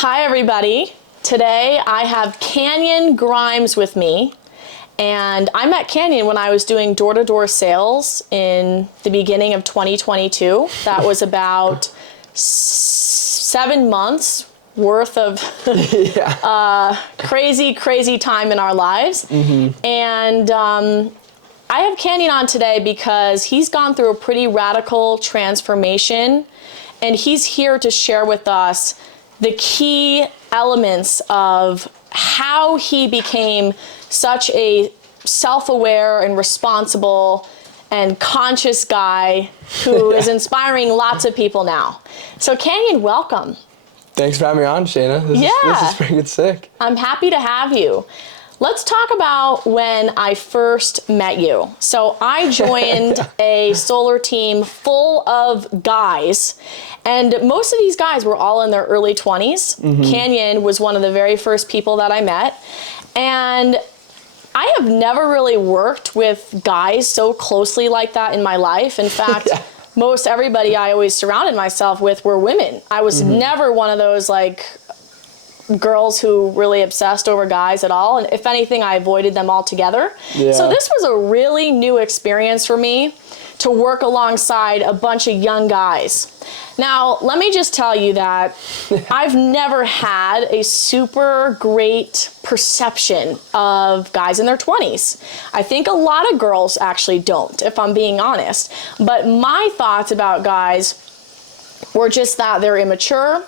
Hi, everybody. Today I have Kanyon Grimes with me. And I met Kanyon when I was doing door-to-door sales in the beginning of 2022. That was about 7 months worth of crazy time in our lives. And I have Kanyon on today because he's gone through a pretty radical transformation, and he's here to share with us the key elements of how he became such a self-aware and responsible and conscious guy who is inspiring lots of people now. So Kanyon, welcome. Thanks for having me on, Shana. This is pretty sick. I'm happy to have you. Let's talk about when I first met you. So I joined a solar team full of guys, and most of these guys were all in their early 20s. Kanyon was one of the very first people that I met, and I have never really worked with guys so closely like that in my life. In fact, most everybody I always surrounded myself with were women. I was never one of those girls who really obsessed over guys at all. And if anything, I avoided them altogether. So this was a really new experience for me to work alongside a bunch of young guys. Now, let me just tell you that I've never had a super great perception of guys in their 20s. I think a lot of girls actually don't, if I'm being honest. But my thoughts about guys were just that they're immature,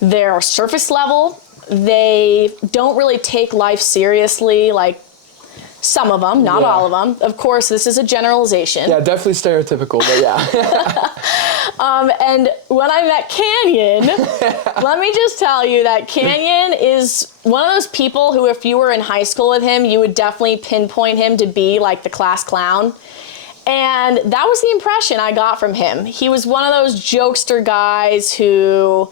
they're surface level, they don't really take life seriously, like some of them, not all of them. Of course, this is a generalization. Yeah, definitely stereotypical, but yeah. And when I met Kanyon, let me just tell you that Kanyon is one of those people who, if you were in high school with him, you would definitely pinpoint him to be like the class clown. And that was the impression I got from him. He was one of those jokester guys who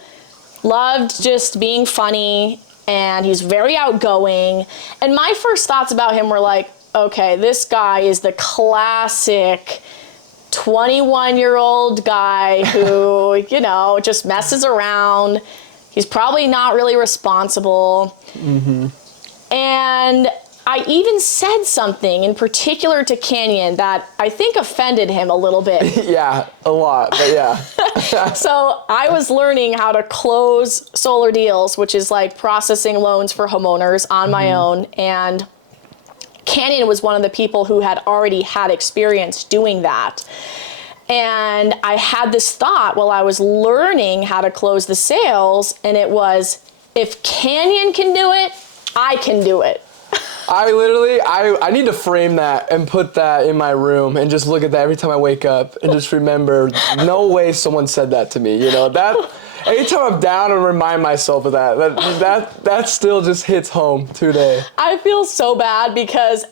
loved just being funny, and he's very outgoing. And my first thoughts about him were like, okay, this guy is the classic 21-year-old guy who, just messes around. He's probably not really responsible. And I even said something in particular to Kanyon that I think offended him a little bit. Yeah, a lot, but yeah. So I was learning how to close solar deals, which is like processing loans for homeowners on my own. And Kanyon was one of the people who had already had experience doing that. And I had this thought while I was learning how to close the sales, and it was, if Kanyon can do it, I can do it. I need to frame that and put that in my room and just look at that every time I wake up and just remember, no way someone said that to me. That anytime I'm down and remind myself of that still just hits home today. I feel so bad because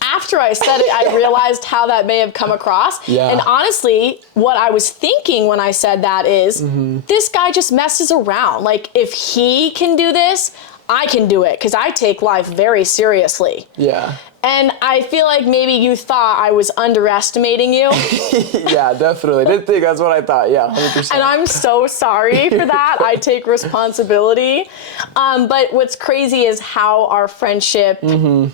after I said it, I realized how that may have come across. Yeah. And honestly, what I was thinking when I said that is, this guy just messes around. Like, if he can do this, I can do it, because I take life very seriously. Yeah. And I feel like maybe you thought I was underestimating you. Yeah, definitely. Didn't think that's what I thought. Yeah, 100%. And I'm so sorry for that. I take responsibility. But what's crazy is how our friendship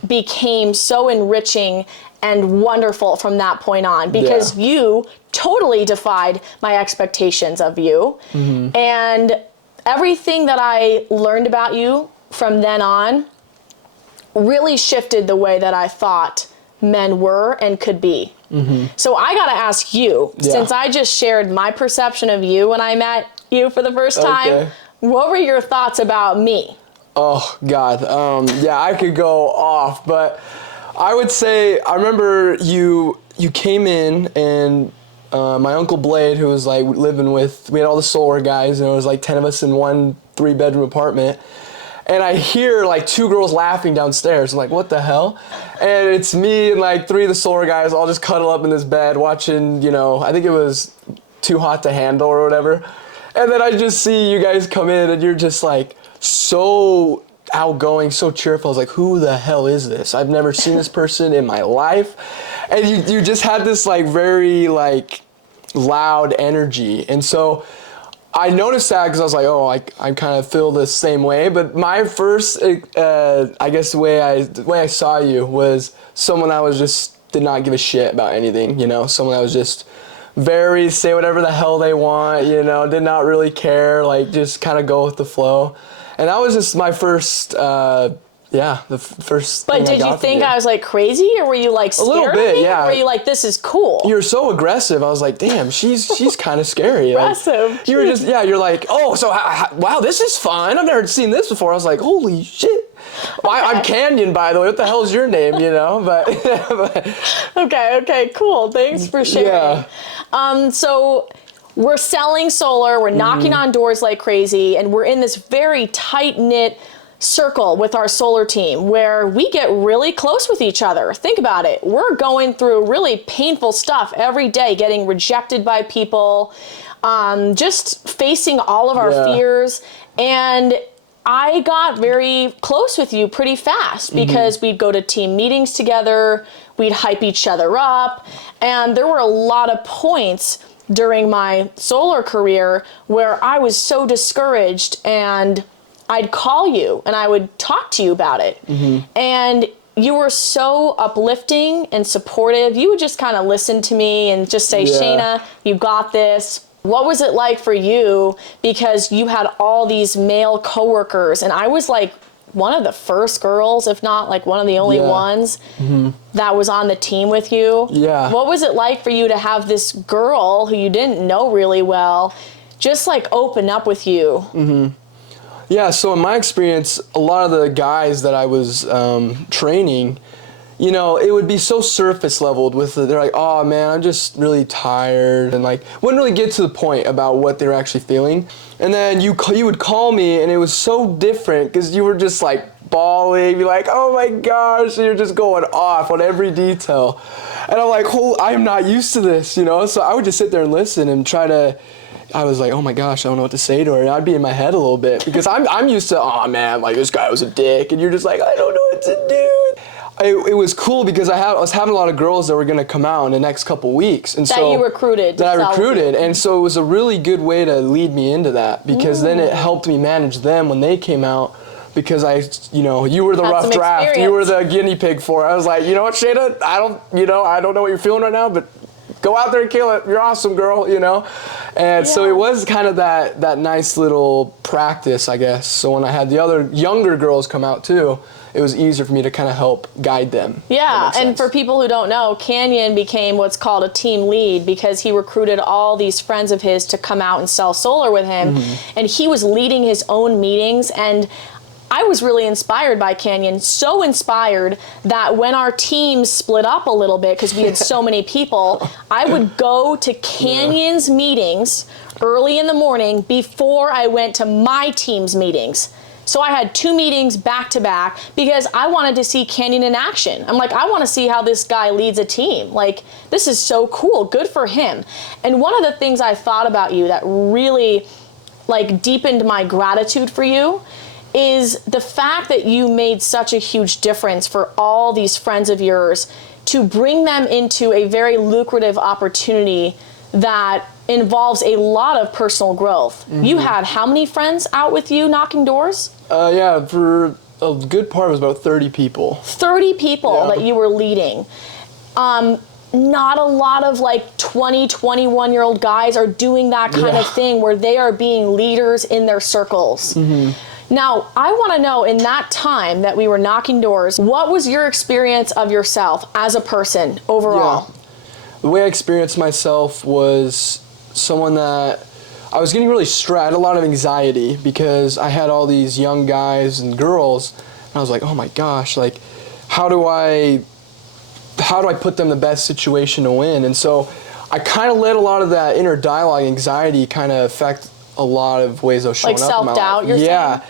became so enriching and wonderful from that point on, because you totally defied my expectations of you. And everything that I learned about you from then on really shifted the way that I thought men were and could be. So I gotta ask you, since I just shared my perception of you when I met you for the first time, what were your thoughts about me? Oh, God. I could go off, but I would say, I remember you came in, and my Uncle Blade, who was living with, we had all the solar guys, and it was 10 of us in one 3-bedroom apartment. And I hear 2 girls laughing downstairs. I'm like, what the hell? And it's me and 3 of the solar guys all just cuddle up in this bed watching, I think it was Too Hot to Handle or whatever. And then I just see you guys come in, and you're just so outgoing, so cheerful. I was like, who the hell is this? I've never seen this person in my life. And you just had this very loud energy. And so I noticed that because I was like, oh, I kind of feel the same way. But my first, I guess the way I saw you was someone that was just did not give a shit about anything. You know, someone that was just very say whatever the hell they want. You know, did not really care. Like just kind of go with the flow. And that was just my first. The first. But did you think I was like crazy, or were you like scared? A little bit, yeah. Or were you like, this is cool? You were so aggressive. I was like, damn, she's kind of scary. Aggressive. Like, you were just you're like, oh, so wow, this is fun. I've never seen this before. I was like, holy shit. I'm Kanyon, by the way. What the hell is your name? You know, but Okay, cool. Thanks for sharing. Yeah. So we're selling solar. We're knocking on doors like crazy, and we're in this very tight knit circle with our solar team where we get really close with each other. Think about it. We're going through really painful stuff every day, getting rejected by people, just facing all of our fears. And I got very close with you pretty fast because we'd go to team meetings together, we'd hype each other up, and there were a lot of points during my solar career where I was so discouraged, and I'd call you and I would talk to you about it. And you were so uplifting and supportive. You would just kind of listen to me and just say, Shana, you got this. What was it like for you? Because you had all these male coworkers, and I was like one of the first girls, if not like one of the only ones that was on the team with you. Yeah. What was it like for you to have this girl who you didn't know really well just like open up with you? Yeah, so in my experience, a lot of the guys that I was training, you know, it would be so surface leveled with it. They're like, oh man, I'm just really tired, and like wouldn't really get to the point about what they were actually feeling. And then you would call me, and it was so different because you were just like bawling, be like, oh my gosh, and you're just going off on every detail. And I'm like, I'm not used to this, you know? So I would just sit there and listen and try to, I was like, oh my gosh, I don't know what to say to her. And I'd be in my head a little bit because I'm used to, oh man, like this guy was a dick. And you're just like, I don't know what to do. It was cool because I was having a lot of girls that were going to come out in the next couple weeks. And that so you recruited. That I recruited. And so it was a really good way to lead me into that because then it helped me manage them when they came out. Because you were the rough draft. You were the guinea pig for it. I was like, you know what, Shana, I don't know what you're feeling right now, but go out there and kill it. You're awesome, girl, you know? And so it was kind of that nice little practice, I guess. So when I had the other younger girls come out too, it was easier for me to kind of help guide them. Yeah, and for people who don't know, Kanyon became what's called a team lead because he recruited all these friends of his to come out and sell solar with him. And he was leading his own meetings, and I was really inspired by Kanyon, so inspired that when our team split up a little bit, because we had so many people, I would go to Kanyon's meetings early in the morning before I went to my team's meetings. So I had 2 meetings back to back because I wanted to see Kanyon in action. I'm like, I want to see how this guy leads a team. Like, this is so cool. Good for him. And one of the things I thought about you that really like deepened my gratitude for you is the fact that you made such a huge difference for all these friends of yours to bring them into a very lucrative opportunity that involves a lot of personal growth. You had how many friends out with you knocking doors? Yeah, for a good part, it was about 30 people. 30 people that you were leading. Not a lot of like 20, 21-year-old guys are doing that kind of thing where they are being leaders in their circles. Now, I want to know, in that time that we were knocking doors, what was your experience of yourself as a person overall? Yeah. The way I experienced myself was someone that I was getting really stressed. I had a lot of anxiety because I had all these young guys and girls, and I was like, oh my gosh, like, how do I put them in the best situation to win? And so I kind of let a lot of that inner dialogue anxiety kind of affect a lot of ways I was showing like up in my life. self-doubt, you're saying?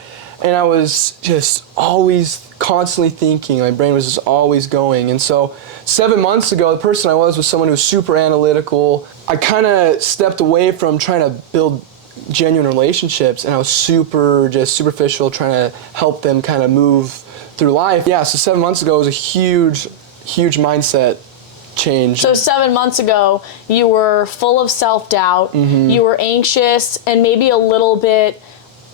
And I was just always constantly thinking. My brain was just always going. And so 7 months ago, the person I was someone who was super analytical. I kind of stepped away from trying to build genuine relationships, and I was just superficial, trying to help them kind of move through life. Yeah, so 7 months ago was a huge mindset change. So 7 months ago, you were full of self-doubt, you were anxious, and maybe a little bit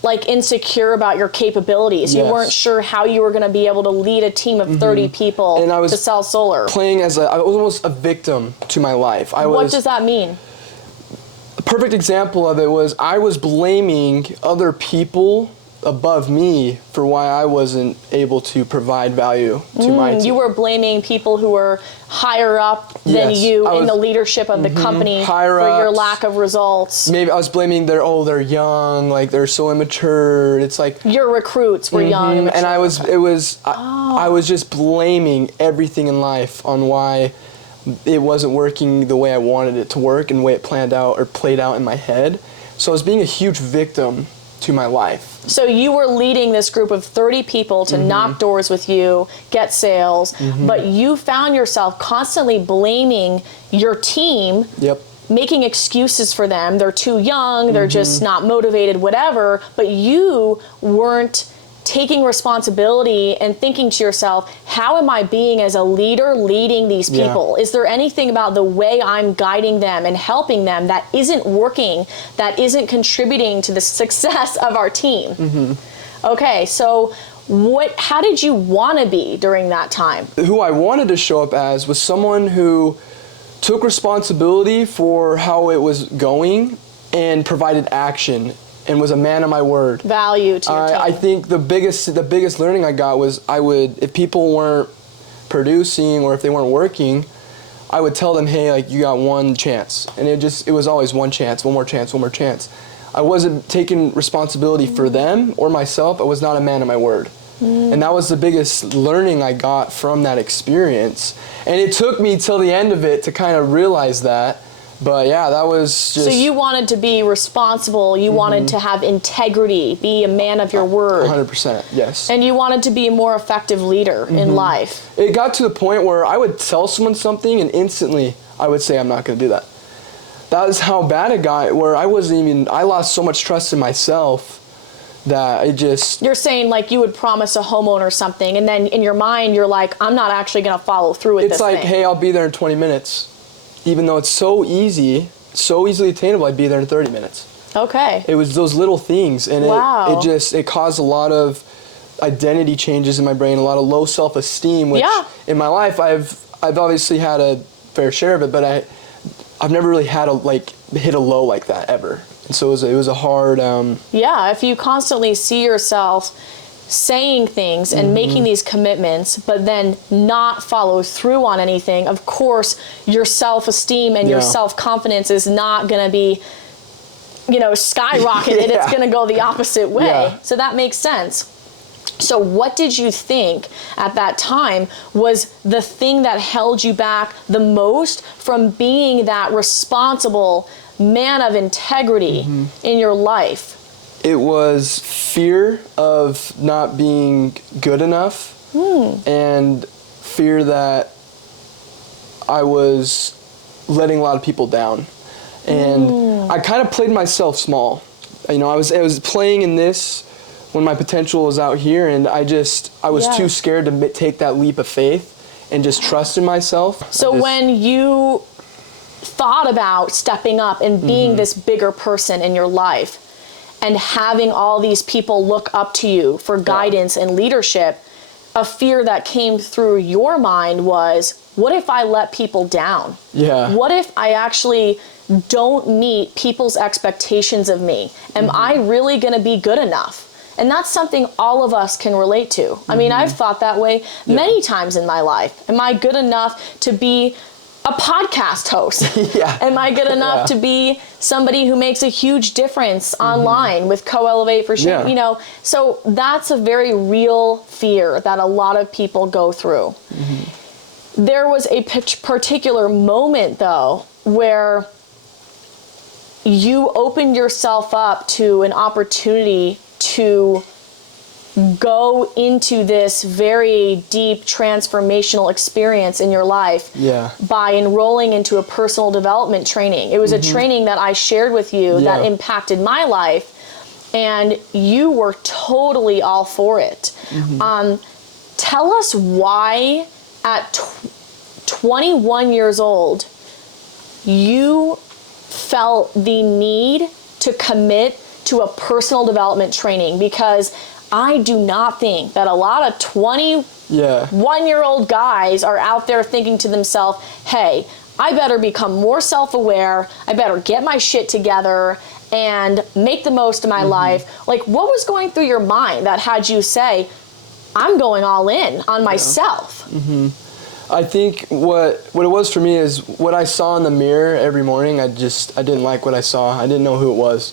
like insecure about your capabilities. Yes. You weren't sure how you were going to be able to lead a team of 30 people And I was to sell solar. I was almost a victim to my life. What does that mean? A perfect example of it was I was blaming other people above me for why I wasn't able to provide value to my team. You were blaming people who were higher up than Yes, you in the leadership of the company for your lack of results. Maybe I was blaming they're young, like they're so immature. It's like your recruits were young, immature. And I was just blaming everything in life on why it wasn't working the way I wanted it to work and the way it planned out or played out in my head. So I was being a huge victim to my life. So you were leading this group of 30 people to knock doors with you, get sales, but you found yourself constantly blaming your team, making excuses for them. They're too young, they're just not motivated, whatever, but you weren't taking responsibility and thinking to yourself, how am I being as a leader leading these people? Is there anything about the way I'm guiding them and helping them that isn't working, that isn't contributing to the success of our team? Okay, so how did you want to be during that time? Who I wanted to show up as was someone who took responsibility for how it was going and provided action and was a man of my word. Value to your team. I think the biggest learning I got was if people weren't producing or if they weren't working, I would tell them, hey, like you got one chance. And it was always one chance, one more chance, one more chance. I wasn't taking responsibility for them or myself. I was not a man of my word. And that was the biggest learning I got from that experience. And it took me till the end of it to kind of realize that. But yeah, that was just... So you wanted to be responsible, you wanted to have integrity, be a man of your word. 100%, yes. And you wanted to be a more effective leader in life. It got to the point where I would tell someone something and instantly I would say, I'm not going to do that. That was how bad it got, where I lost so much trust in myself that it just... You're saying like you would promise a homeowner something and then in your mind you're like, I'm not actually going to follow through with this thing. It's like, hey, I'll be there in 20 minutes. Even though it's so easily attainable, I'd be there in 30 minutes. Okay. It was those little things, and it caused a lot of identity changes in my brain, a lot of low self-esteem, which in my life I've obviously had a fair share of it, but I've never really had hit a low like that ever. And so it was a hard... if you constantly see yourself saying things and making these commitments, but then not follow through on anything, of course, your self-esteem and your self-confidence is not going to be, skyrocketed. It's going to go the opposite way. So that makes sense. So what did you think at that time was the thing that held you back the most from being that responsible man of integrity in your life? It was fear of not being good enough and fear that I was letting a lot of people down. And I kind of played myself small. I was playing in this when my potential was out here, and I was too scared to take that leap of faith and just trust in myself. So when you thought about stepping up and being this bigger person in your life, and having all these people look up to you for guidance and leadership, a fear that came through your mind was, what if I let people down? What if I actually don't meet people's expectations of me? Am I really going to be good enough? And that's something all of us can relate to. I mean, I've thought that way many times in my life. Am I good enough to be a podcast host? Am I good enough to be somebody who makes a huge difference online with Co-Elevate for Shana? So that's a very real fear that a lot of people go through. There was a particular moment, though, where you opened yourself up to an opportunity to go into this very deep transformational experience in your life by enrolling into a personal development training. It was a training that I shared with you that impacted my life, and you were totally all for it. Tell us why at 21 years old, you felt the need to commit to a personal development training, because I do not think that a lot of 21-year-old guys are out there thinking to themselves, hey, I better become more self-aware, I better get my shit together and make the most of my life. Like, what was going through your mind that had you say, I'm going all in on myself? I think what it was for me is what I saw in the mirror every morning. I didn't like what I saw. I didn't know who it was.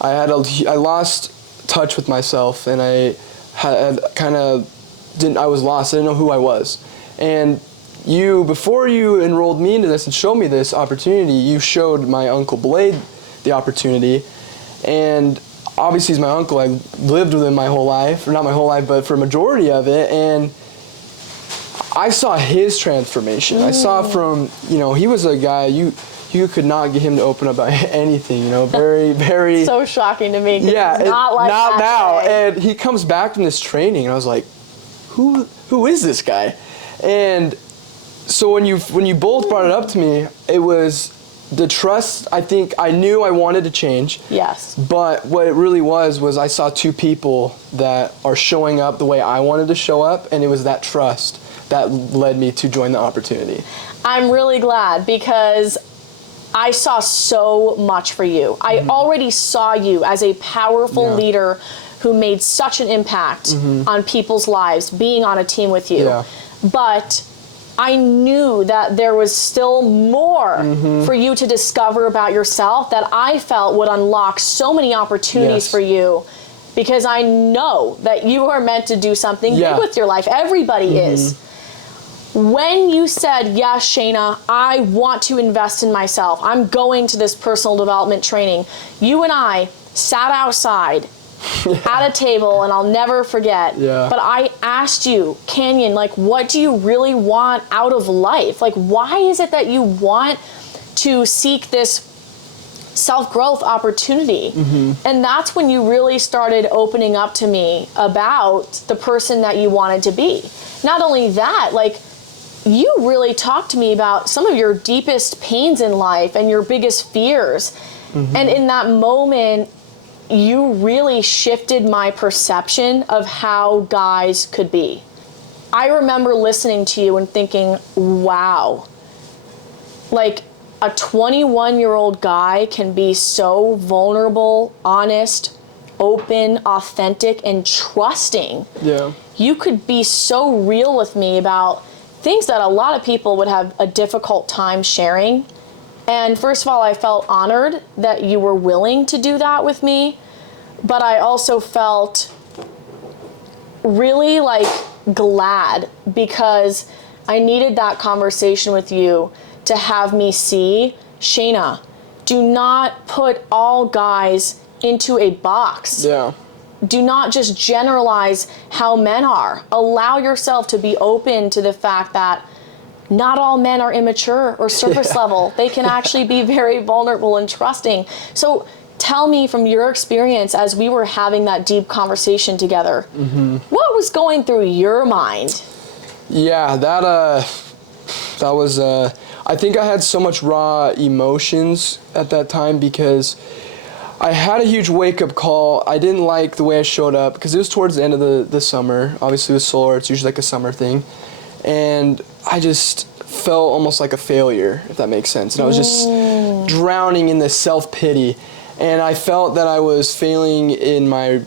I lost touch with myself, and I was lost. I didn't know who I was. And before you enrolled me into this and showed me this opportunity, you showed my Uncle Blade the opportunity. And obviously he's my uncle. I lived with him my whole life, or not my whole life, but for a majority of it. And I saw his transformation. I saw from, he was a guy, you could not get him to open up about anything, very, very. So shocking to me. Yeah, not now. Today. And he comes back from this training, and I was like, who is this guy? And so when you both brought it up to me, it was the trust. I think I knew I wanted to change. Yes. But what it really was I saw two people that are showing up the way I wanted to show up, and it was that trust that led me to join the opportunity. I'm really glad, because I saw so much for you. I already saw you as a powerful leader who made such an impact on people's lives, being on a team with you. Yeah. But I knew that there was still more for you to discover about yourself that I felt would unlock so many opportunities for you, because I know that you are meant to do something big with your life. Everybody is. When you said, yes, Shana, I want to invest in myself, I'm going to this personal development training, you and I sat outside at a table, and I'll never forget. Yeah. But I asked you, Kanyon, like, what do you really want out of life? Like, why is it that you want to seek this self-growth opportunity? And that's when you really started opening up to me about the person that you wanted to be. Not only that, like, you really talked to me about some of your deepest pains in life and your biggest fears. And in that moment, you really shifted my perception of how guys could be. I remember listening to you and thinking, wow, like, a 21-year-old guy can be so vulnerable, honest, open, authentic, and trusting. Yeah. You could be so real with me about things that a lot of people would have a difficult time sharing. And first of all, I felt honored that you were willing to do that with me, but I also felt really glad, because I needed that conversation with you to have me see, Shana, do not put all guys into a box. Yeah. Do not just generalize how men are. Allow yourself to be open to the fact that not all men are immature or surface level. They can actually be very vulnerable and trusting. So tell me, from your experience as we were having that deep conversation together, what was going through your mind? Yeah, that was, I think I had so much raw emotions at that time, because I had a huge wake-up call. I didn't like the way I showed up, because it was towards the end of the summer. Obviously with solar, it's usually like a summer thing. And I just felt almost like a failure, if that makes sense. And I was just drowning in this self-pity. And I felt that I was failing in my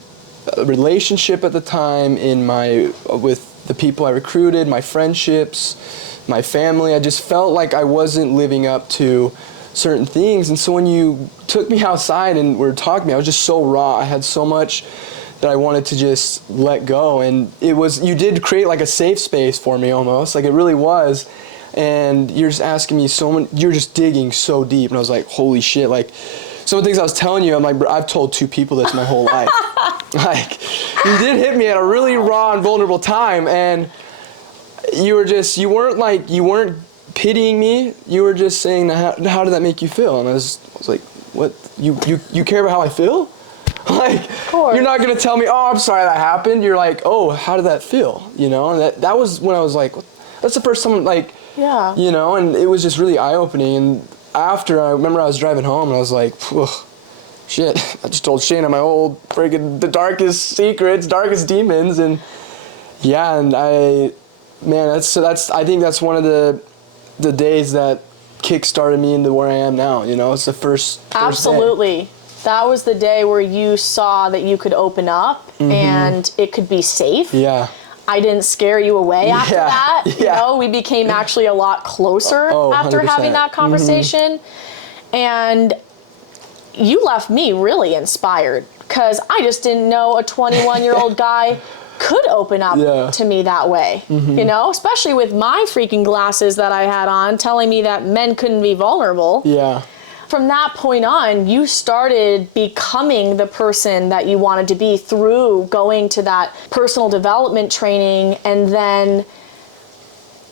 relationship at the time, with the people I recruited, my friendships, my family. I just felt like I wasn't living up to certain things. And so when you took me outside and were talking to me, I was just so raw. I had so much that I wanted to just let go. And you did create like a safe space for me almost, like it really was. And you're just asking me you're just digging so deep. And I was like, holy shit, like some of the things I was telling you, I'm like, I've told two people this my whole life. Like, you did hit me at a really raw and vulnerable time. And you weren't pitying me. You were just saying, how did that make you feel? And I was like, what? You care about how I feel? Like, you're not gonna tell me, oh, I'm sorry that happened. You're like, oh, how did that feel? And that was when I was like, that's the first time, like, Yeah. You know, and it was just really eye-opening. And after, I remember I was driving home and I was like, shit, I just told Shana my old freaking, the darkest secrets, darkest demons. And yeah, and I think that's one of the days that kick-started me into where I am now. You know, it's the first Absolutely. day. That was the day where you saw that you could open up and it could be safe. Yeah. I didn't scare you away after that. Yeah. You know, we became actually a lot closer after 100%. having that conversation. And you left me really inspired because I just didn't know a 21-year-old guy could open up to me that way. You know, especially with my freaking glasses that I had on telling me that men couldn't be vulnerable. Yeah. From that point on, you started becoming the person that you wanted to be through going to that personal development training and then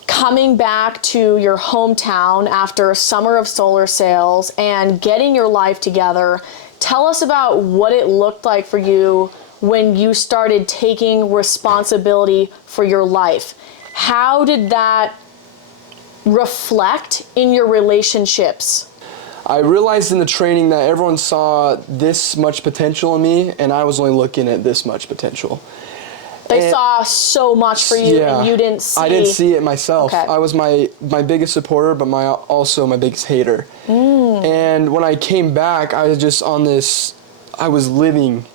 coming back to your hometown after a summer of solar sales and getting your life together. Tell us about what it looked like for you when you started taking responsibility for your life. How did that reflect in your relationships? I realized in the training that everyone saw this much potential in me, and I was only looking at this much potential. They saw so much for you, and you didn't see. I didn't see it myself. Okay. I was my biggest supporter, but also my biggest hater. And when I came back, I was just on this. I was living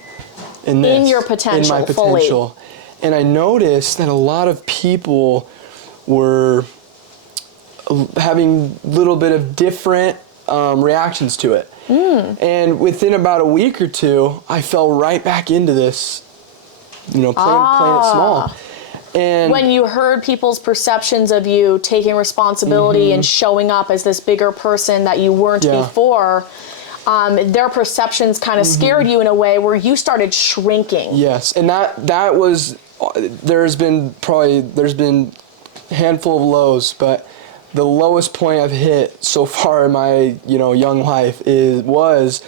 in this. In your potential, in my potential, fully. And I noticed that a lot of people were having a little bit of different reactions to it. And within about a week or two, I fell right back into this, you know, playing it small. And when you heard people's perceptions of you taking responsibility and showing up as this bigger person that you weren't before, their perceptions kind of scared you in a way where you started shrinking. Yes, and that was, there's been a handful of lows, but the lowest point I've hit so far in my, you know, young life was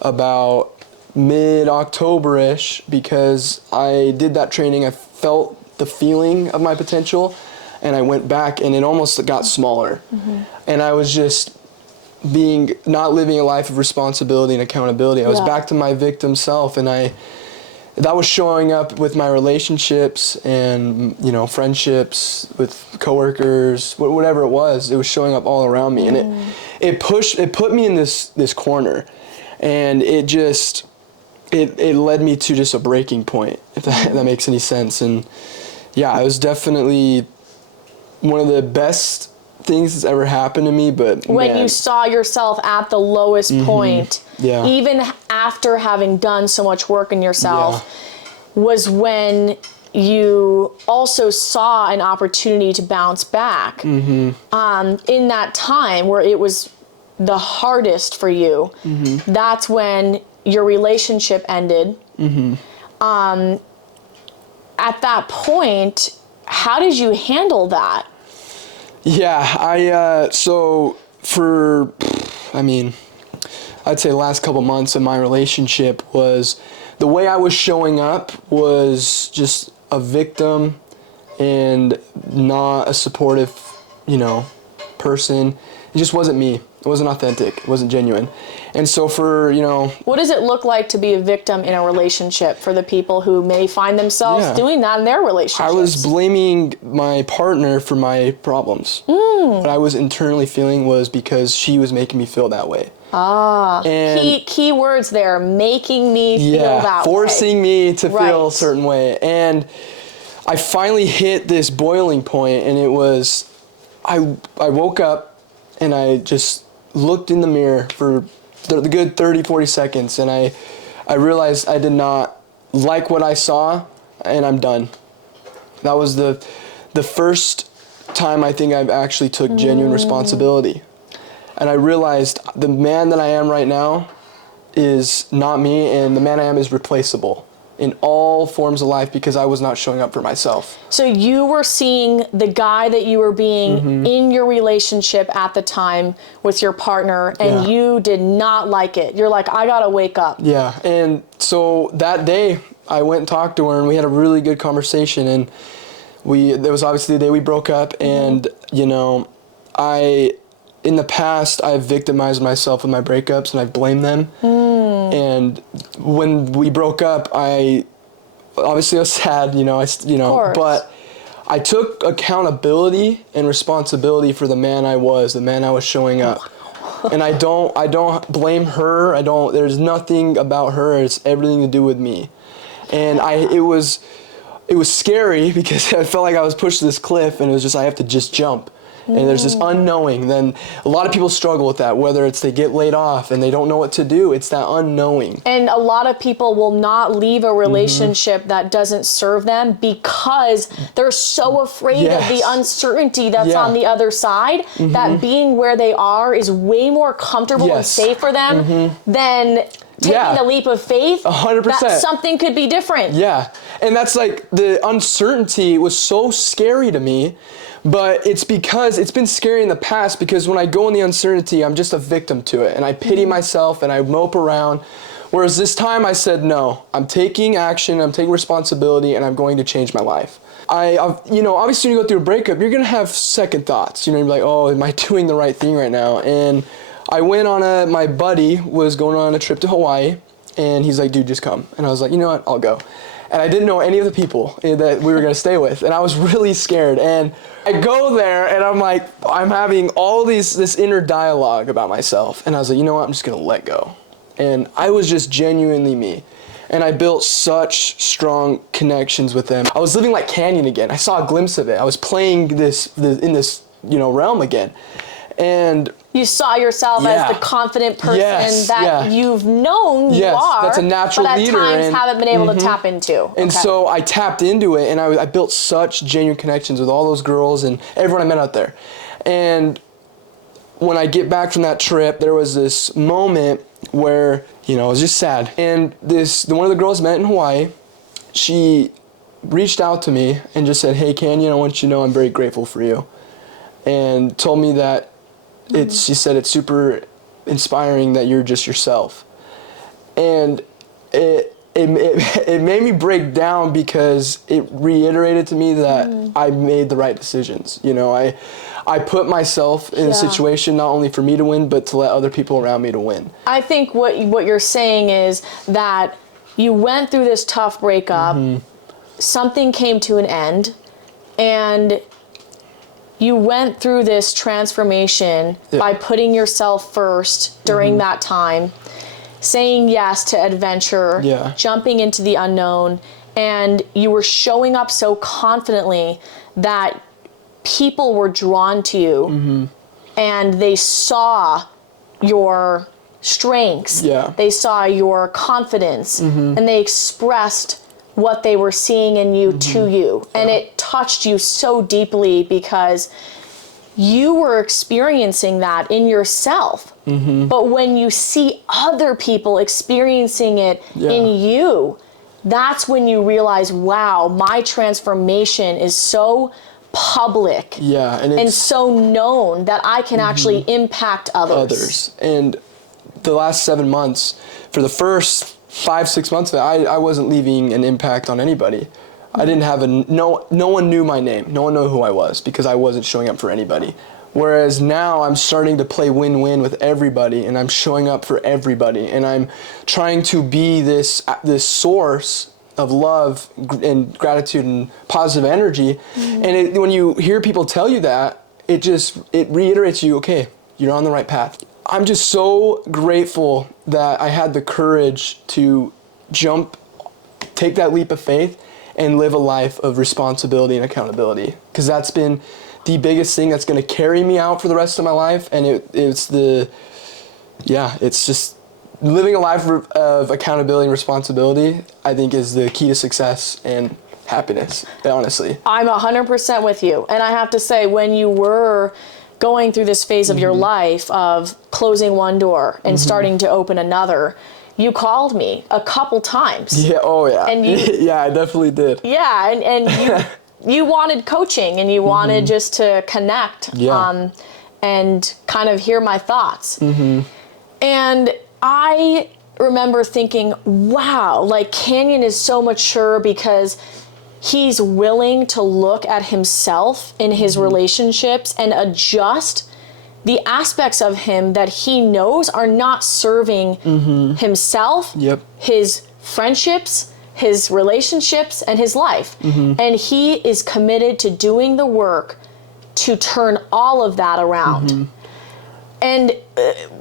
about mid-October-ish, because I did that training. I felt the feeling of my potential, and I went back, and it almost got smaller. And I was just not living a life of responsibility and accountability. I was back to my victim self, and that was showing up with my relationships and, you know, friendships with coworkers, whatever it was showing up all around me. And it put me in this corner, and it led me to just a breaking point, if that makes any sense. And yeah, it was definitely one of the best things that's ever happened to me. But when you saw yourself at the lowest point, even after having done so much work in yourself, was when you also saw an opportunity to bounce back. In that time where it was the hardest for you, that's when your relationship ended. At that point, how did you handle that? Yeah, so I'd say the last couple months of my relationship was, the way I was showing up was just a victim and not a supportive, you know, person. It just wasn't me. It wasn't authentic. It wasn't genuine. And so what does it look like to be a victim in a relationship for the people who may find themselves doing that in their relationships? I was blaming my partner for my problems. What I was internally feeling was because she was making me feel that way. And key words there, making me feel that way. Forcing me to feel a certain way. And I finally hit this boiling point, and it was, I woke up and I just looked in the mirror for the good 30, 40 seconds, and I realized I did not like what I saw, and I'm done. That was the first time I think I've actually took genuine responsibility. And I realized the man that I am right now is not me, and the man I am is replaceable in all forms of life because I was not showing up for myself. So you were seeing the guy that you were being in your relationship at the time with your partner, and you did not like it. You're like, I gotta wake up. Yeah, and so that day I went and talked to her, and we had a really good conversation, and that was obviously the day we broke up, and you know, in the past, I've victimized myself with my breakups and I've blamed them. And when we broke up, I obviously was sad, but I took accountability and responsibility for the man I was showing up. And I don't blame her. There's nothing about her. It's everything to do with me. And it was scary because I felt like I was pushed to this cliff and it was just, I have to just jump. And there's this unknowing. Then a lot of people struggle with that, whether it's they get laid off and they don't know what to do. It's that unknowing. And a lot of people will not leave a relationship that doesn't serve them because they're so afraid of the uncertainty that's on the other side, that being where they are is way more comfortable and safe for them than taking the leap of faith 100%. that something could be different. Yeah. And that's like, the uncertainty was so scary to me. But it's because it's been scary in the past, because when I go in the uncertainty, I'm just a victim to it. And I pity myself and I mope around. Whereas this time I said, no, I'm taking action, I'm taking responsibility, and I'm going to change my life. Obviously when you go through a breakup, you're going to have second thoughts. You're like, oh, am I doing the right thing right now? And I went on my buddy was going on a trip to Hawaii, and he's like, dude, just come. And I was like, you know what, I'll go. And I didn't know any of the people that we were going to stay with. And I was really scared. And I go there and I'm like, I'm having all this inner dialogue about myself. And I was like, you know what, I'm just going to let go. And I was just genuinely me. And I built such strong connections with them. I was living like Kanyon again. I saw a glimpse of it. I was playing in this realm again. And you saw yourself as the confident person that you've known you are. That's a natural leader. But at times haven't been able to tap into. And so I tapped into it, and I built such genuine connections with all those girls and everyone I met out there. And when I get back from that trip, there was this moment where, it was just sad. And one of the girls I met in Hawaii, she reached out to me and just said, hey, Kanyon, I want you to know I'm very grateful for you. And told me that she said it's super inspiring that you're just yourself. And it made me break down, because it reiterated to me that I made the right decisions. I put myself in a situation not only for me to win, but to let other people around me to win. I think what you're saying is that you went through this tough breakup, something came to an end, and you went through this transformation by putting yourself first during that time, saying yes to adventure, jumping into the unknown, and you were showing up so confidently that people were drawn to you, and they saw your strengths, they saw your confidence, and they expressed what they were seeing in you to you. And it touched you so deeply because you were experiencing that in yourself. But when you see other people experiencing it in you, that's when you realize, wow, my transformation is so public and so known that I can actually impact others. And the last 7 months, for the first 5-6 months of it, I wasn't leaving an impact on anybody. I didn't have no one knew my name. No one knew who I was, because I wasn't showing up for anybody. Whereas now I'm starting to play win-win with everybody, and I'm showing up for everybody, and I'm trying to be this source of love and gratitude and positive energy. And when you hear people tell you that, it reiterates you, okay, you're on the right path. I'm just so grateful that I had the courage to take that leap of faith and live a life of responsibility and accountability. Because that's been the biggest thing that's going to carry me out for the rest of my life. And it's just living a life of accountability and responsibility, I think, is the key to success and happiness, honestly. I'm 100% with you. And I have to say, when you were going through this phase of your life of closing one door and starting to open another, you called me a couple times. Yeah, oh yeah. And yeah, I definitely did. Yeah, and you wanted coaching, and you wanted just to connect and kind of hear my thoughts. And I remember thinking, wow, like Kanyon is so mature because he's willing to look at himself in his relationships and adjust the aspects of him that he knows are not serving himself, his friendships, his relationships, and his life. And he is committed to doing the work to turn all of that around. And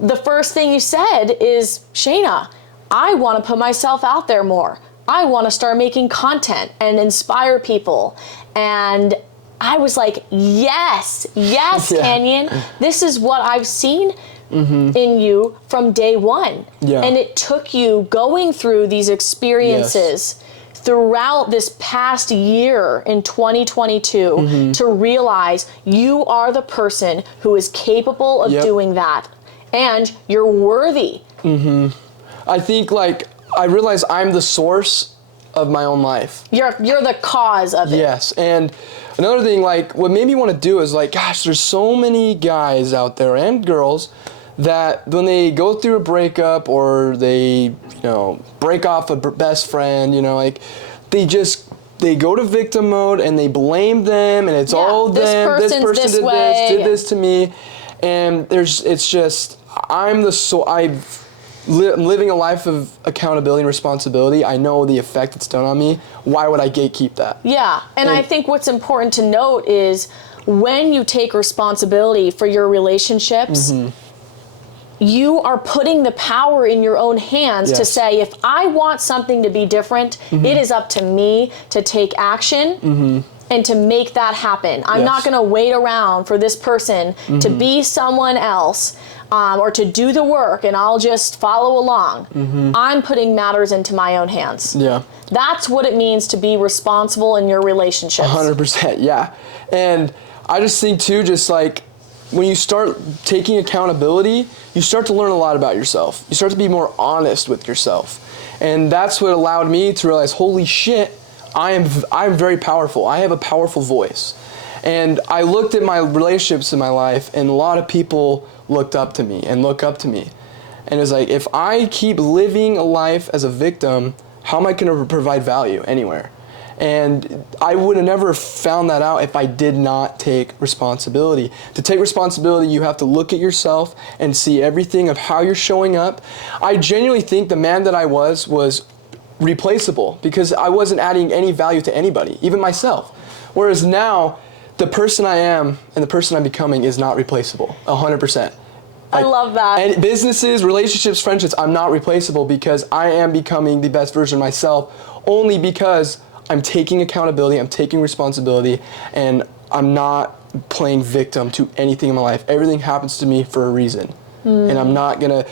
the first thing you said is, Shana, I want to put myself out there more. I want to start making content and inspire people. And I was like, yes, Kanyon. This is what I've seen in you from day one. And it took you going through these experiences throughout this past year in 2022 to realize you are the person who is capable of doing that. And you're worthy. I think, like, I realize I'm the source of my own life. You're the cause of it. Yes, and another thing, like, what made me want to do is, like, gosh, there's so many guys out there and girls that when they go through a breakup or they, break off a best friend, like, they go to victim mode and they blame them and it's all them. This person did this to me, and it's just I'm living a life of accountability and responsibility. I know the effect it's done on me. Why would I gatekeep that? Yeah, and I think what's important to note is when you take responsibility for your relationships, you are putting the power in your own hands to say, if I want something to be different, it is up to me to take action and to make that happen. I'm not going to wait around for this person to be someone else. Or to do the work, and I'll just follow along. I'm putting matters into my own hands. That's what it means to be responsible in your relationships. 100%, yeah. And I just think too, just like when you start taking accountability, you start to learn a lot about yourself. You start to be more honest with yourself. And that's what allowed me to realize, holy shit, I'm very powerful. I have a powerful voice. And I looked at my relationships in my life, and a lot of people looked up to me and look up to me. And it's like, if I keep living a life as a victim, how am I going to provide value anywhere? And I would have never found that out if I did not take responsibility. To take responsibility, you have to look at yourself and see everything of how you're showing up. I genuinely think the man that I was replaceable because I wasn't adding any value to anybody, even myself. Whereas now, the person I am and the person I'm becoming is not replaceable, 100%. I love that. And businesses, relationships, friendships, I'm not replaceable because I am becoming the best version of myself only because I'm taking accountability, I'm taking responsibility, and I'm not playing victim to anything in my life. Everything happens to me for a reason. And I'm not gonna,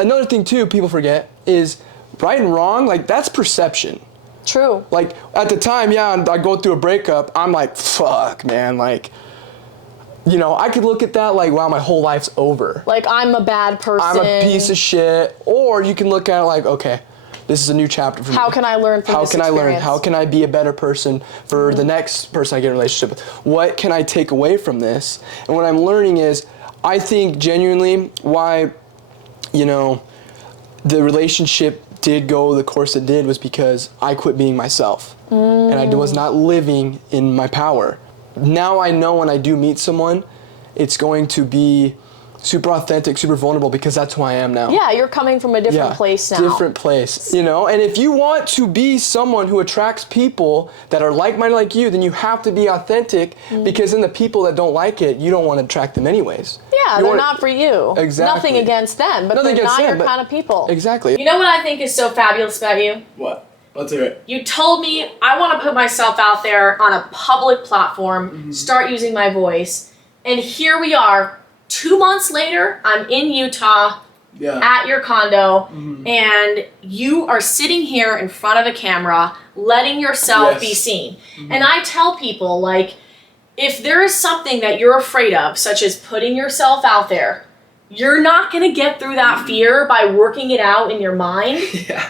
another thing too, people forget is right and wrong, like that's perception. True. Like, at the time, I go through a breakup, I'm like, fuck, man, like, I could look at that like, wow, my whole life's over. Like, I'm a bad person. I'm a piece of shit. Or you can look at it like, okay, this is a new chapter for me. How can I learn from this experience? How can I learn? How can I be a better person for the next person I get in a relationship with? What can I take away from this? And what I'm learning is, I think genuinely why, the relationship did go the course it did was because I quit being myself. And I was not living in my power. Now I know when I do meet someone, it's going to be super authentic, super vulnerable because that's who I am now. Yeah, you're coming from a different place now. Different place, And if you want to be someone who attracts people that are like-minded like you, then you have to be authentic because then the people that don't like it, you don't want to attract them anyways. Yeah, they're not for you. Exactly. Nothing against them, but they're not your kind of people. Exactly. You know what I think is so fabulous about you? What? Let's hear it. You told me I want to put myself out there on a public platform, start using my voice, and here we are. 2 months later, I'm in Utah at your condo, and you are sitting here in front of a camera, letting yourself be seen. And I tell people, like, if there is something that you're afraid of, such as putting yourself out there, you're not going to get through that fear by working it out in your mind.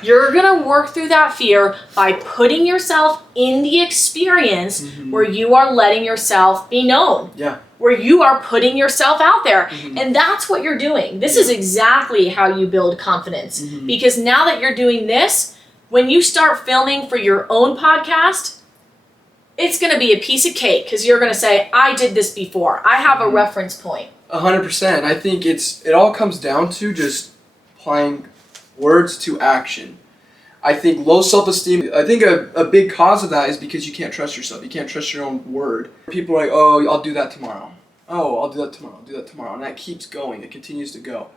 You're going to work through that fear by putting yourself in the experience where you are letting yourself be known. Where you are putting yourself out there. And that's what you're doing. This is exactly how you build confidence. Because now that you're doing this, when you start filming for your own podcast, it's going to be a piece of cake because you're going to say, I did this before. I have a reference point. 100%. I think it all comes down to just applying words to action. I think low self-esteem, I think a big cause of that is because you can't trust yourself. You can't trust your own word. People are like, oh, I'll do that tomorrow. Oh, I'll do that tomorrow. I'll do that tomorrow. And that keeps going. It continues to go.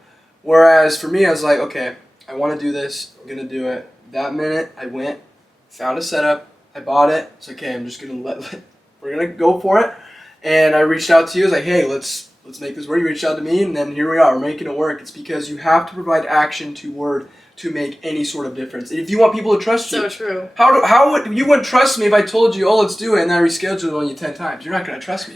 Whereas for me, I was like, okay, I want to do this. I'm going to do it. That minute, I went, found a setup. I bought it. It's okay, I'm just going to we're going to go for it. And I reached out to you. I was like, hey, let's make this work. You reached out to me, and then here we are. We're making it work. It's because you have to provide action to word to make any sort of difference. If you want people to trust you. So true. How would you wouldn't trust me if I told you, oh, let's do it, and then I rescheduled it on you 10 times? You're not going to trust me.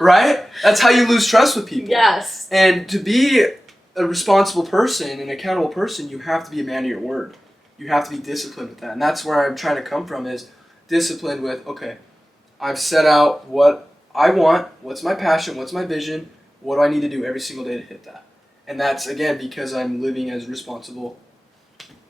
Right? That's how you lose trust with people. Yes. And to be a responsible person, an accountable person, you have to be a man of your word. You have to be disciplined with that. And that's where I'm trying to come from, is disciplined with, okay, I've set out what I want, what's my passion, what's my vision, what do I need to do every single day to hit that? And that's, again, because I'm living as a responsible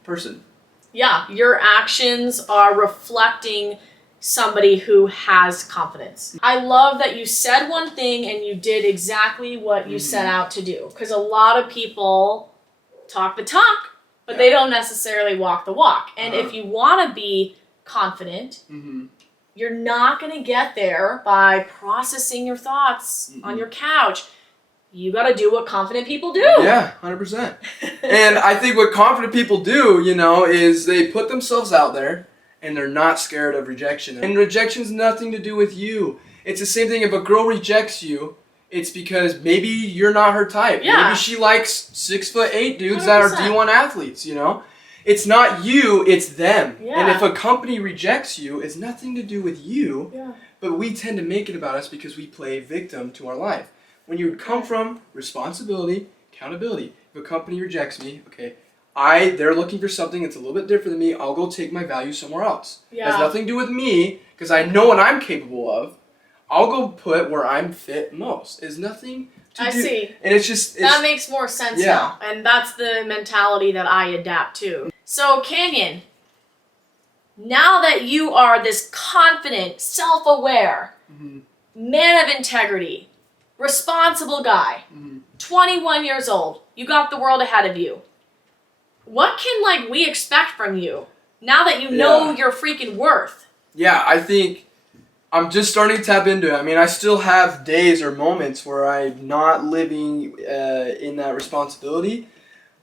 person. Yeah, your actions are reflecting somebody who has confidence. I love that you said one thing and you did exactly what you set out to do. Because a lot of people talk the talk, but they don't necessarily walk the walk. And if you want to be confident, you're not going to get there by processing your thoughts on your couch. You got to do what confident people do. Yeah, 100%. And I think what confident people do, is they put themselves out there and they're not scared of rejection. And rejection's nothing to do with you. It's the same thing if a girl rejects you, it's because maybe you're not her type. Yeah. Maybe she likes 6'8" dudes 100%. that are D1 athletes, It's not you, it's them. Yeah. And if a company rejects you, it's nothing to do with you. Yeah. But we tend to make it about us because we play victim to our life. When you come from responsibility, accountability. If a company rejects me, okay, they're looking for something that's a little bit different than me. I'll go take my value somewhere else. Yeah. It has nothing to do with me because I know what I'm capable of. I'll go put where I'm fit most. It's nothing to do. I see. And that makes more sense now. And that's the mentality that I adapt to. So, Kanyon, now that you are this confident, self-aware, man of integrity, responsible guy, 21 years old, you got the world ahead of you. What can we expect from you now that you know your freaking worth? Yeah, I think I'm just starting to tap into it. I mean, I still have days or moments where I'm not living in that responsibility.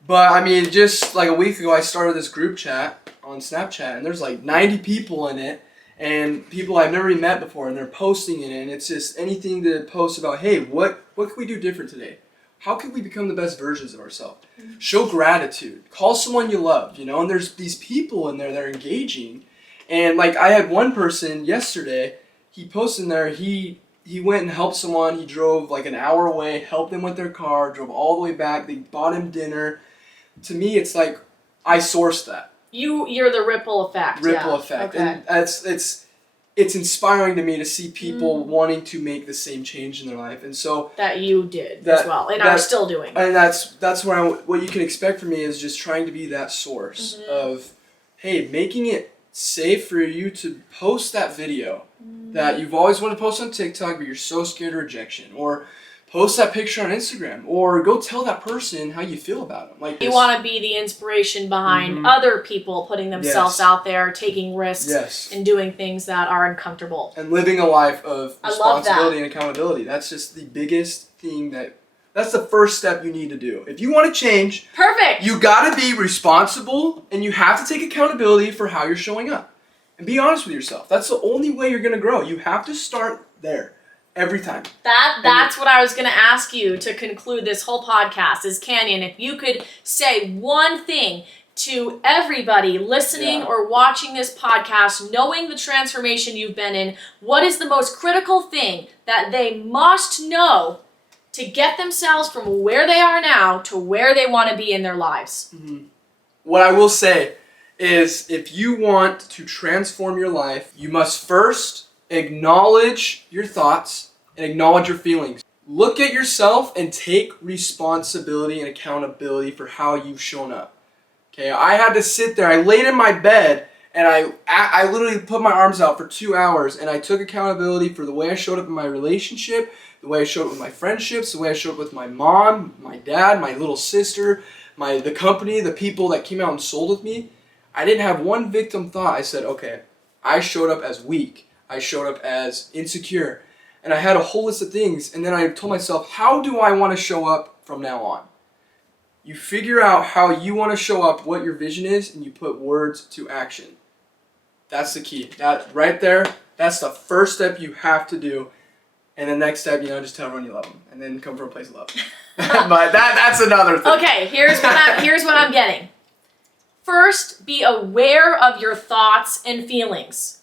But I mean, just like a week ago, I started this group chat on Snapchat, and there's 90 people in it. And people I've never even met before, and they're posting in it, and it's just anything to post about, hey, what can we do different today? How can we become the best versions of ourselves? Show gratitude. Call someone you love, and there's these people in there that are engaging. And I had one person yesterday, he posted in there, he went and helped someone, he drove an hour away, helped them with their car, drove all the way back, they bought him dinner. To me, it's I sourced that. You're the ripple effect. Ripple effect. Okay. And it's inspiring to me to see people wanting to make the same change in their life. And so that you did as well and are still doing. And that's where what you can expect from me is just trying to be that source of, hey, making it safe for you to post that video that you've always wanted to post on TikTok, but you're so scared of rejection, or post that picture on Instagram, or go tell that person how you feel about them. You want to be the inspiration behind other people putting themselves out there, taking risks, and doing things that are uncomfortable. And living a life of responsibility and accountability. That's just the biggest thing that's the first step you need to do. If you want to change, you got to be responsible, and you have to take accountability for how you're showing up. And be honest with yourself. That's the only way you're going to grow. You have to start there. Every time. That's what I was going to ask you to conclude this whole podcast is, Kanyon, if you could say one thing to everybody listening or watching this podcast, knowing the transformation you've been in, what is the most critical thing that they must know to get themselves from where they are now to where they want to be in their lives? What I will say is, if you want to transform your life, you must first acknowledge your thoughts and acknowledge your feelings. Look at yourself and take responsibility and accountability for how you've shown up. Okay, I had to sit there. I laid in my bed And I literally put my arms out for 2 hours, and I took accountability for the way I showed up in my relationship, the way I showed up with my friendships, the way I showed up with my mom, my dad, my little sister, the company, the people that came out and sold with me. I didn't have one victim thought. I said, okay, I showed up as weak. I showed up as insecure. And I had a whole list of things, and then I told myself, how do I want to show up from now on? You figure out how you want to show up, what your vision is, and you put words to action. That's the key. That right there, that's the first step you have to do. And the next step, just tell everyone you love them, and then come from a place of love. But that's another thing. Okay, here's what I'm getting. First, be aware of your thoughts and feelings.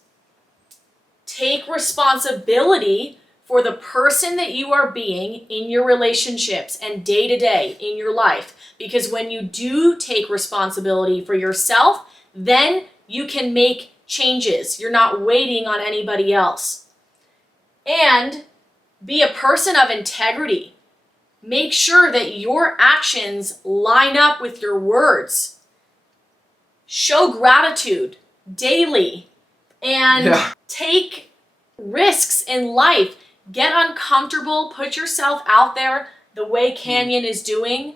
Take responsibility for the person that you are being in your relationships and day to day in your life. Because when you do take responsibility for yourself, then you can make changes. You're not waiting on anybody else. And be a person of integrity. Make sure that your actions line up with your words. Show gratitude daily and take risks in life. Get uncomfortable, put yourself out there the way Kanyon is doing,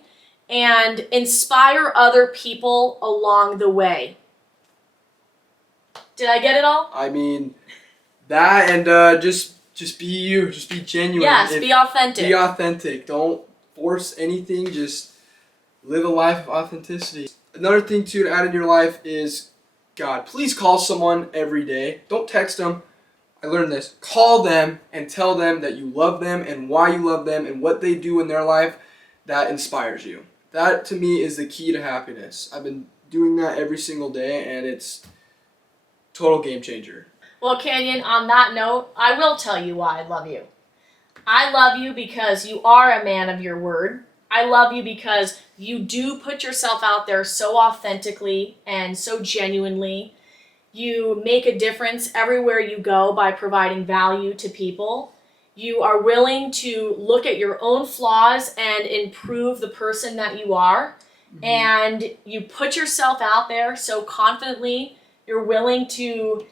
and inspire other people along the way. Did I get it all? I mean, that and just be you. Just be genuine. Yes, be authentic. Be authentic. Don't force anything. Just live a life of authenticity. Another thing, too, to add in your life is, God, please call someone every day. Don't text them. I learned this. Call them and tell them that you love them and why you love them and what they do in their life that inspires you. That, to me, is the key to happiness. I've been doing that every single day, and it's total game changer. Well, Kanyon, on that note, I will tell you why I love you. I love you because you are a man of your word. I love you because you do put yourself out there so authentically and so genuinely. You make a difference everywhere you go by providing value to people. You are willing to look at your own flaws and improve the person that you are. Mm-hmm. And you put yourself out there so confidently. You're willing to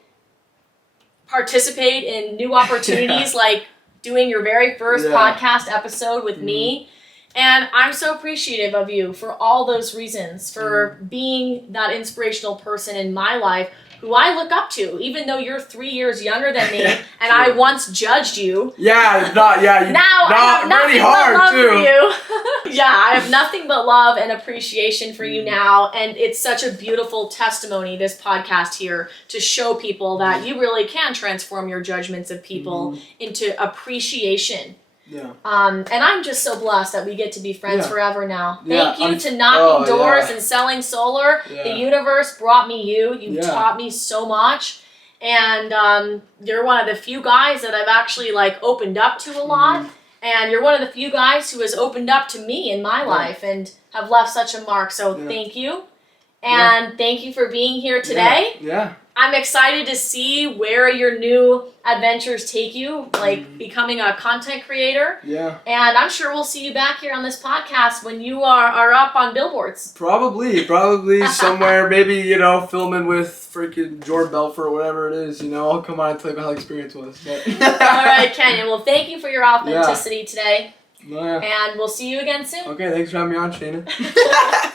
participate in new opportunities like doing your very first podcast episode with me. And I'm so appreciative of you for all those reasons, for being that inspirational person in my life who I look up to, even though you're 3 years younger than me, and I once judged you. Now I have nothing hard but love too. for you. I have nothing but love and appreciation for you now, and it's such a beautiful testimony, this podcast here, to show people that you really can transform your judgments of people into appreciation. Yeah. And I'm just so blessed that we get to be friends forever now. Thank you to knocking doors and selling solar. The universe brought me you. You taught me so much. And you're one of the few guys that I've actually opened up to a lot. And you're one of the few guys who has opened up to me in my life and have left such a mark. So thank you. And thank you for being here today. I'm excited to see where your new adventures take you, becoming a content creator. And I'm sure we'll see you back here on this podcast when you are up on billboards. Probably somewhere, maybe, filming with freaking Jordan Belfort or whatever it is, I'll come on and tell you about how the experience was. But. All right, Kanyon. Well, thank you for your authenticity today. And we'll see you again soon. Okay, thanks for having me on, Shana.